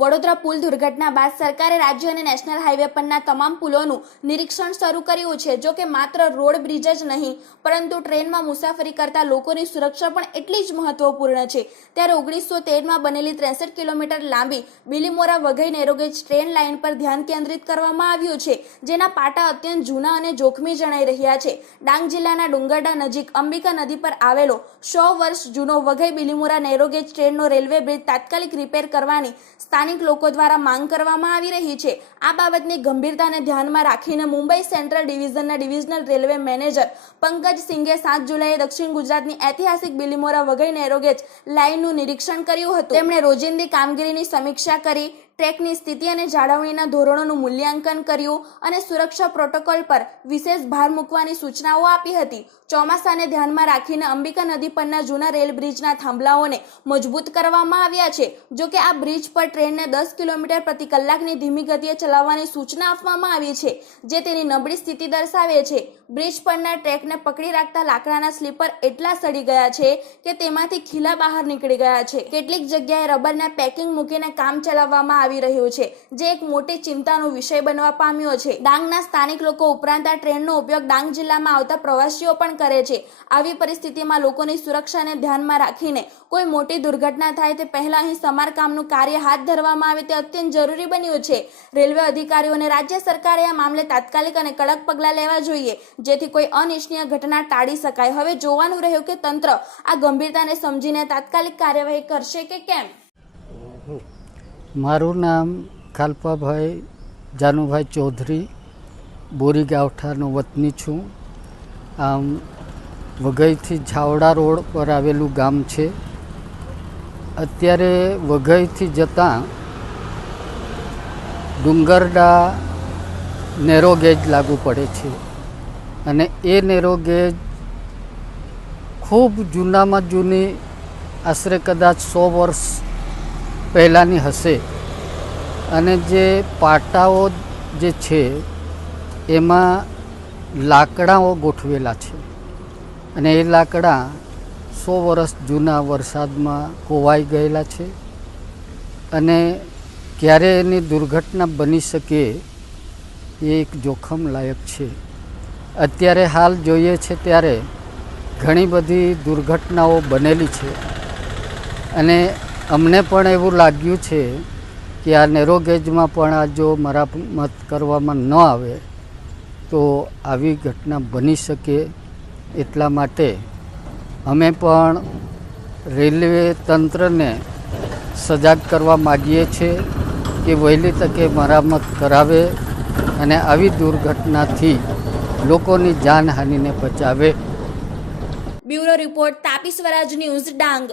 વડોદરા પુલ દુર્ઘટના બાદ સરકારે રાજ્ય અને નેશનલ હાઈવે પરના તમામ પુલોનું નિરીક્ષણ શરૂ કર્યું છે, જો કે માત્ર રોડ બ્રિજ જ નહીં, પરંતુ ટ્રેનમાં મુસાફરી કરતા લોકોની સુરક્ષા પણ એટલી જ મહત્વપૂર્ણ છે. ત્યારે ઓગણીસો તેરમાં બનેલી ત્રેસઠ કિલોમીટર લાંબી Bilimora Vaghai narrow gauge train line પર ધ્યાન કેન્દ્રિત કરવામાં આવ્યું છે, જેના પાટા અત્યંત જૂના અને જોખમી જણાઈ રહ્યા છે. ડાંગ જિલ્લાના ડુંગરડા નજીક અંબિકા નદી પર આવેલો સો વર્ષ જૂનો વઘઈ બિલીમોરા નેરોગેજ ટ્રેનનો રેલવે બ્રિજ તાત્કાલિક રિપેર કરવાની સ્થાનિક લોકો દ્વારા માંગ કરવામાં આવી રહી છે. આ બાબતની ગંભીરતાને ધ્યાનમાં રાખીને મુંબઈ સેન્ટ્રલ ડિવિઝનના ડિવિઝનલ રેલવે મેનેજર પંકજ સિંઘે સાત જુલાઈએ દક્ષિણ ગુજરાતની ઐતિહાસિક બિલીમોરા વગઈ નેરોગેજ લાઇનનું નિરીક્ષણ કર્યું હતું. તેમણે રોજિંદી કામગીરીની સમીક્ષા કરી ટ્રેકની સ્થિતિ અને જાળવણીના ધોરણોનું મૂલ્યાંકન કર્યું અને સુરક્ષા પ્રોટોકોલ પર વિશેષ ભાર મૂકવાની સૂચનાઓ આપી હતી. ચોમાસાને ધ્યાનમાં રાખીને અંબિકા નદી પરના જૂના રેલ બ્રિજના થાંભલાઓને મજબૂત કરવામાં આવ્યા છે. જો કે આ બ્રિજ પર ટ્રેનને દસ કિલોમીટર પ્રતિ કલાકની ધીમી ગતિએ ચલાવવાની સૂચના આપવામાં આવી છે, જે તેની નબળી સ્થિતિ દર્શાવે છે. બ્રિજ પરના ટ્રેકને પકડી રાખતા લાકડાના સ્લીપર એટલા સડી ગયા છે કે તેમાંથી ખીલા બહાર નીકળી ગયા છે. કેટલીક જગ્યાએ રબરના પેકિંગ મૂકીને કામ ચલાવવામાં આવી રહ્યું છે. જે એક મોટી ચિંતાનો વિષય બનવા પામ્યો છે. ડાંગના સ્થાનિક લોકો ઉપરાંત આ ટ્રેનનો ઉપયોગ ડાંગ જિલ્લામાં આવતા પ્રવાસીઓ પણ કરે છે. આવી પરિસ્થિતિમાં લોકોની સુરક્ષાને ધ્યાનમાં રાખીને કોઈ મોટી દુર્ઘટના થાય તે પહેલા અહીં સમારકામનું કાર્ય હાથ ધરવામાં આવે તે અત્યંત જરૂરી બન્યું છે. રેલવે અધિકારીઓ અને રાજ્ય સરકારે આ મામલે તાત્કાલિક અને કડક પગલાં લેવા જોઈએ, જેથી કોઈ અનિચ્છનીય ઘટના ટાળી શકાય. હવે જોવાનું રહ્યું કે તંત્ર આ ગંભીરતાને સમજીને તાત્કાલિક કાર્યવાહી કરશે કે કેમ? મારું નામ ખાલપાભાઈ જાનુભાઈ ચૌધરી, બોરી ગાવઠાનો વતની છું. આમ વઘઈથી છાવડા રોડ પર આવેલું ગામ છે. અત્યારે વઘઈથી જતાં ડુંગરડા નેરો ગેજ લાગુ પડે છે અને એ નેરો ગેજ ખૂબ જૂનામાં જૂની, આશરે કદાચ સો વર્ષ પહેલાંની હશે. અને જે પાટાઓ જે છે, એમાં લાકડાઓ ગોઠવેલા છે. અને એ લાકડા સો વર્ષ જૂના વરસાદમાં કોવાઈ ગયેલા છે. અને ક્યારે એની દુર્ઘટના બની શકે એ એક જોખમ લાયક છે. અત્યારે હાલ જોઈએ છે ત્યારે ઘણી બધી દુર્ઘટનાઓ બનેલી છે. અને અમને પણ એવું લાગ્યું છે કે આ નેરોગેજમાં પણ આ જો મરામત કરવામાં ન આવે, તો આવી ઘટના બની શકે એટલા માટે અમે પણ રેલવે તંત્રને સજાગ કરવા માગીએ છીએ કે વહેલી તકે મરામત કરાવે અને આવી દુર્ઘટનાથી લોકોની જાનહાનિને બચાવે. Bureau report Tapi Swaraj news Dang.